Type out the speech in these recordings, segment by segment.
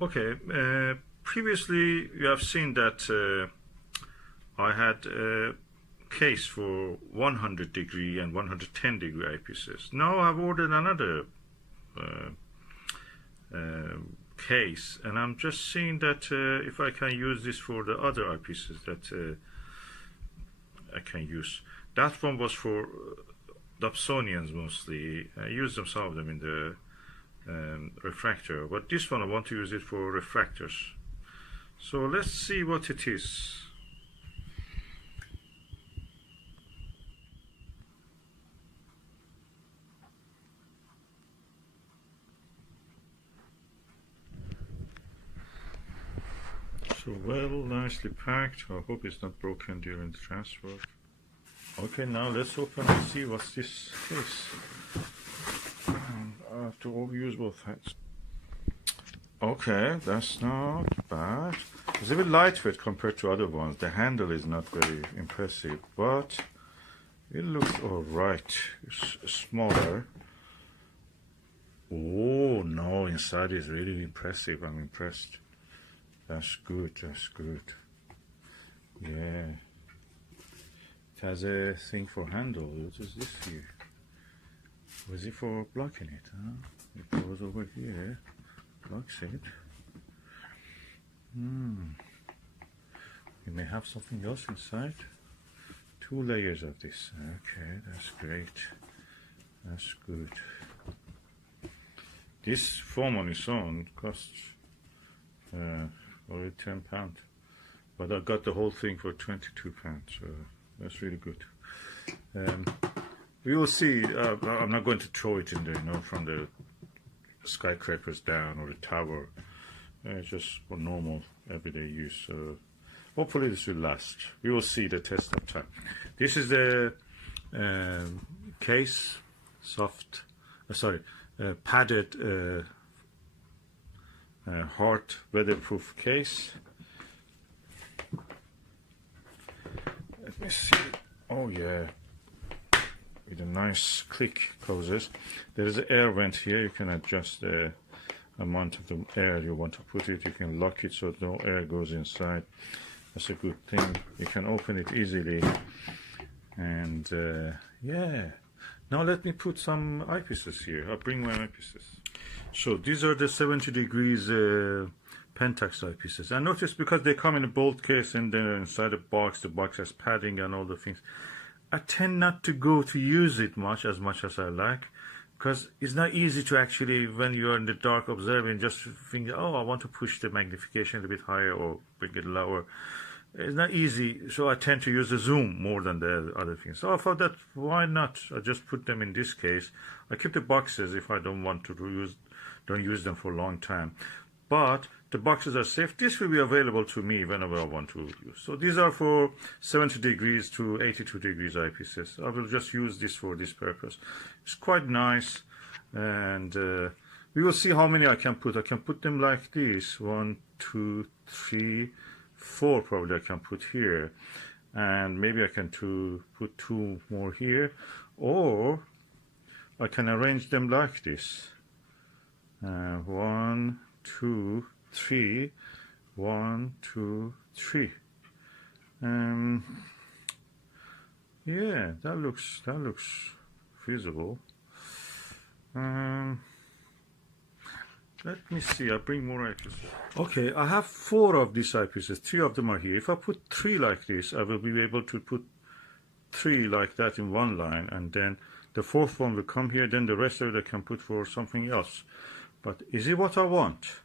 Okay, previously you have seen that I had a case for 100 degree and 110 degree eyepieces. Now I've ordered another case, and I'm just seeing that if I can use this for the other eyepieces that I can use. That one was for Dobsonians mostly. I used some of them in the refractor, but this one I want to use it for refractors. So let's see what it is. So well, nicely packed. I hope it's not broken during the transfer. Okay, now let's open and see what's this case. I have to use both hands. Okay, that's not bad. It's a bit lightweight compared to other ones. The handle is not very impressive, but it looks alright. It's smaller. Oh no, inside is really impressive. I'm impressed. That's good, that's good. Yeah. It has a thing for handle. What is this here? Was it for blocking it? Huh? It goes over here, blocks it. You may have something else inside. 2 layers of this. Okay, that's great. That's good. This foam on its own costs only £10, but I got the whole thing for £22, so that's really good. We will see. I'm not going to throw it in there, from the skyscrapers down or the tower. Just for normal everyday use. So hopefully this will last. We will see the test of time. This is the case, padded hard weatherproof case. Let me see. Oh yeah, with a nice click closes. There is an air vent here. You can adjust the amount of the air you want to put it. You can lock it so no air goes inside. That's a good thing. You can open it easily. And yeah, now let me put some eyepieces here. I'll bring my eyepieces. So these are the 70 degrees Pentax eyepieces. I noticed because they come in a bolt case and they're inside a box, the box has padding and all the things. I tend not to go to use it much as I like, because it's not easy to actually, when you're in the dark observing, just think, oh, I want to push the magnification a bit higher or bring it lower. It's not easy, so I tend to use the zoom more than the other things. So I thought that why not? I just put them in this case. I keep the boxes if I don't want to don't use them for a long time. But the boxes are safe. This will be available to me whenever I want to use. So these are for 70 degrees to 82 degrees eyepieces. I will just use this for this purpose. It's quite nice, and we will see how many I can put. I can put them like this. 1, 2, 3, 4 probably I can put here, and maybe I can put 2 more here, or I can arrange them like this. 1, 2, 3, 1, 2, 3. Yeah, that looks feasible. Let me see. I'll bring more eyepieces. Okay, I have 4 of these eyepieces. 3 of them are here. If I put 3 like this, I will be able to put 3 like that in one line, and then the 4th one will come here. Then the rest of it I can put for something else. But is it what I want?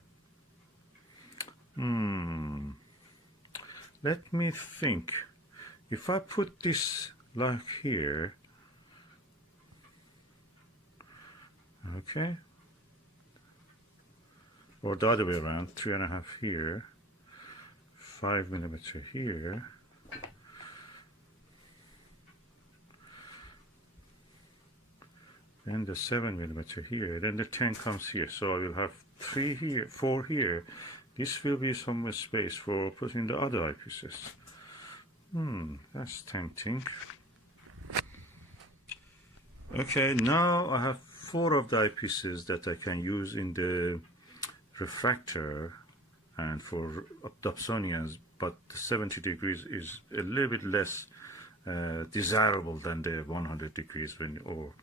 Let me think. If I put this like here, okay, or the other way around, 3.5 here, 5mm here, then the 7mm here, then the 10 comes here. So I will have 3 here, 4 here. This will be some space for putting the other eyepieces. That's tempting. Okay, now I have 4 of the eyepieces that I can use in the refractor and for Dobsonians, but the 70 degrees is a little bit less desirable than the 100 degrees or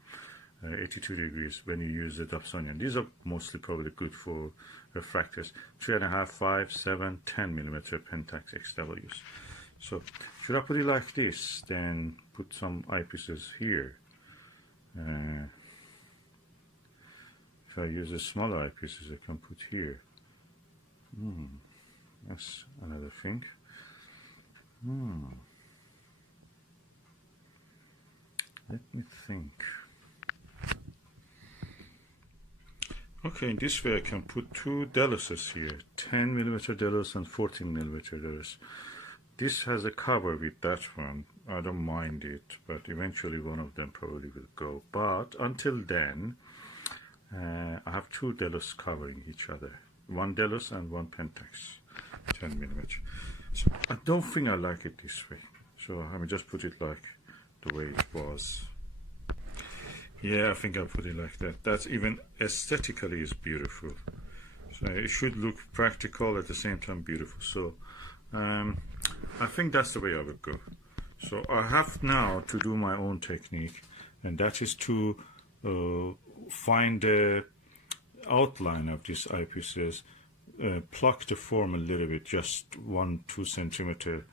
82 degrees when you use the Dobsonian. These are mostly probably good for refractors. 3.5, 5, 7, 10 millimeter Pentax XWs. So should I put it like this, then put some eyepieces here. If I use the smaller eyepieces, I can put here. That's another thing. Let me think. Okay, in this way I can put two Deloses here, 10 millimeter Delos and 14 millimeter Delos. This has a cover with that one. I don't mind it, but eventually one of them probably will go. But until then, I have two Delos covering each other. One Delos and one Pentax, 10 millimeter. So I don't think I like it this way. So I will just put it like the way it was. Yeah, I think I'll put it like that. That's even aesthetically is beautiful. So it should look practical at the same time beautiful. So I think that's the way I would go. So I have now to do my own technique, and that is to find the outline of these eyepieces, pluck the foam a little bit, just 1-2 centimeter,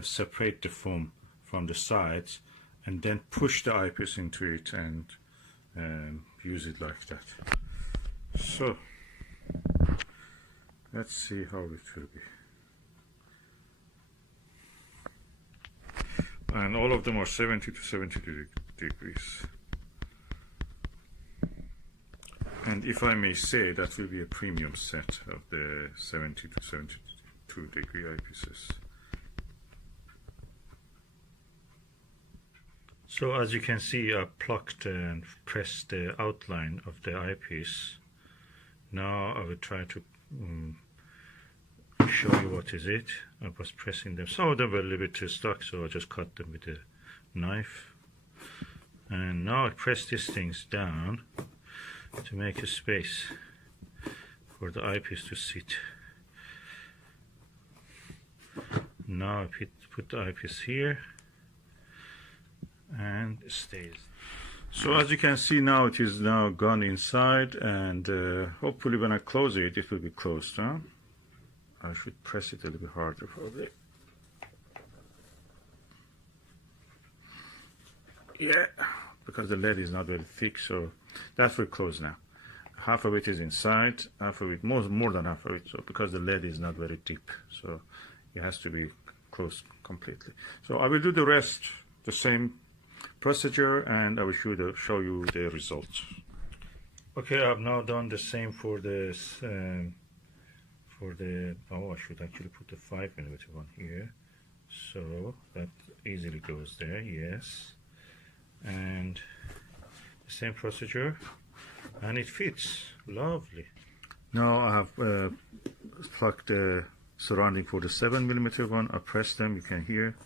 separate the foam from the sides, and then push the eyepiece into it and use it like that. So let's see how it will be. And all of them are 70 to 72 degrees. And if I may say, that will be a premium set of the 70 to 72 degree eyepieces. So as you can see, I plucked and pressed the outline of the eyepiece. Now I will try to show you what is it. I was pressing them. Some of them were a little bit too stuck, so I just cut them with a knife. And now I press these things down to make a space for the eyepiece to sit. Now I put the eyepiece here, and it stays. So as you can see now, it is now gone inside, and hopefully when I close it, it will be closed. I should press it a little bit harder probably. Yeah, because the lead is not very thick, so that will close now. Half of it is inside, half of it, more than half of it, so because the lead is not very deep, so it has to be closed completely. So I will do the rest, the same procedure, and I will show you the results. Okay, I've now done the same for this. Oh, I should actually put the 5 millimeter one here, so that easily goes there. Yes, and the same procedure, and it fits lovely. Now I have plugged the surrounding for the 7 millimeter one. I press them, you can hear.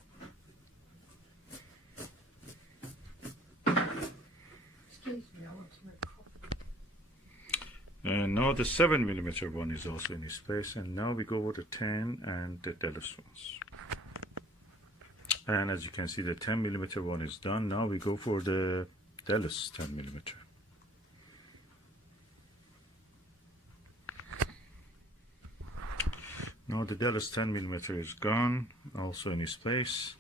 And now the 7 millimeter one is also in its place, and now we go over the 10 and the Delos ones. And as you can see, the 10 millimeter one is done. Now we go for the Delos 10 millimeter. Now the Delos 10 millimeter is gone, also in its place,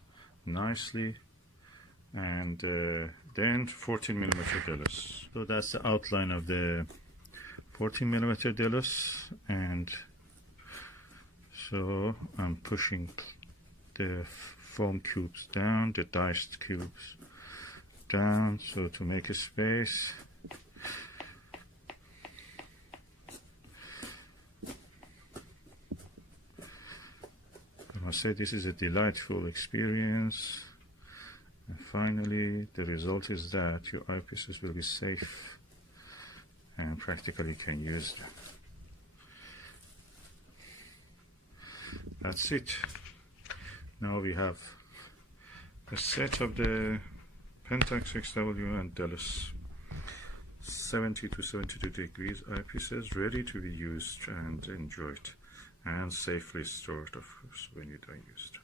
nicely. And then 14 millimeter Delos. So that's the outline of the 14 millimeter Delos, and so I'm pushing the foam cubes down, the diced cubes down, so to make a space. I must say this is a delightful experience, and finally the result is that your eyepieces will be safe and practically can use them. That's it. Now we have a set of the Pentax XW and Delos 70 to 72 degrees eyepieces ready to be used and enjoyed. and safely stored, of course, when you don't use it.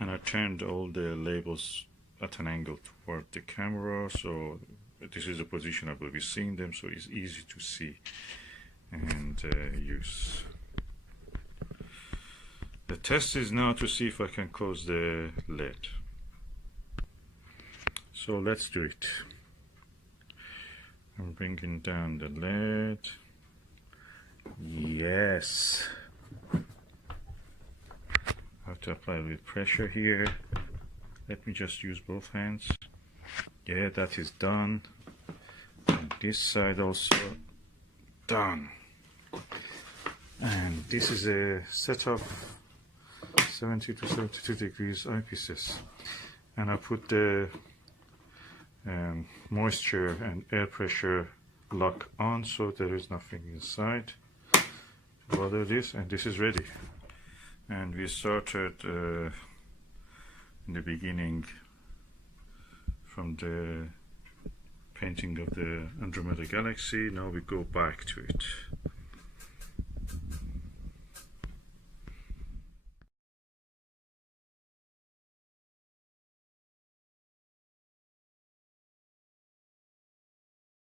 And I turned all the labels at an angle toward the camera, so this is the position I will be seeing them, so it's easy to see and use. The test is now to see if I can close the lid. So let's do it. I'm bringing down the lid. Yes. I have to apply a little pressure here. Let me just use both hands. Yeah, that is done. And this side also done. And this is a set of 70 to 72 degrees eyepieces. And I put the moisture and air pressure lock on, so there is nothing inside to bother this, and this is ready. And we started in the beginning from the painting of the Andromeda galaxy. Now we go back to it.